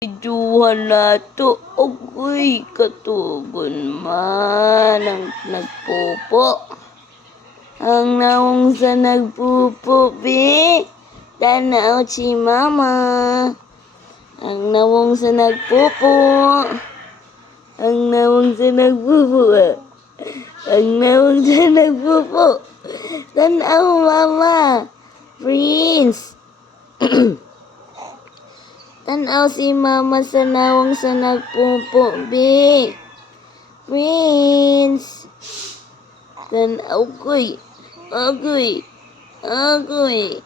Videohan nato. Agoy, katugon man ang nagpupo. Ang naong sa nagpupo, be. Tanaw si mama. Ang nawong sa nagpupo. Ang nawong sa nagpupo. Ang nawong sa nagpupo. Tanaw, mama. Prince. Tanaw si mama sa nawong sa nagpupo, be. Prince. Tanaw ko'y. Agoy. Agoy.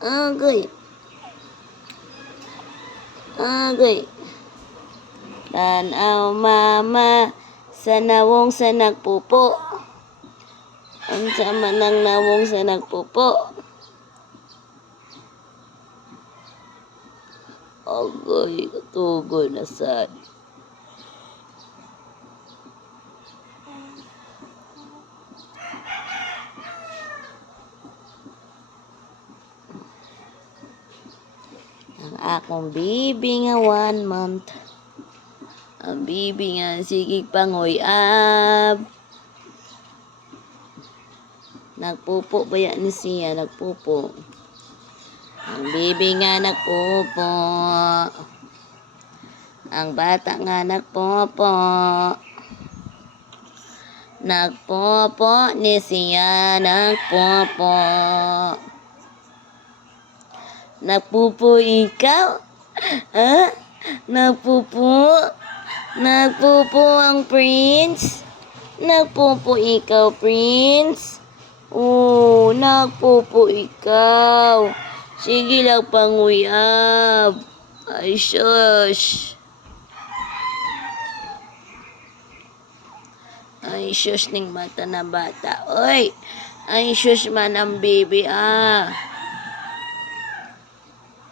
Agoy. Agoy. Tanaw mama sa nawong sa nagpupo. Ang sama ng nawong sa nagpupo. Agoy, katugon na sad. Ang akong bibi nga 1 month. Ang bibi nga sige panguyab. Nagpupo ba yan ni siya? Nagpupo. Ang bibi nga nagpupo. Ang bata nga nagpupo. Nagpupo ni siya. Nagpupo. Nagpupo ikaw? Ha? Nagpupo? Nagpupo ang Prince? Nagpupo ikaw, Prince? Oh, nagpupo ikaw. Sige lang panguyab. Ay, shush. Ay, shush ning mata na bata. Oy, ay, shush man ang baby, ah.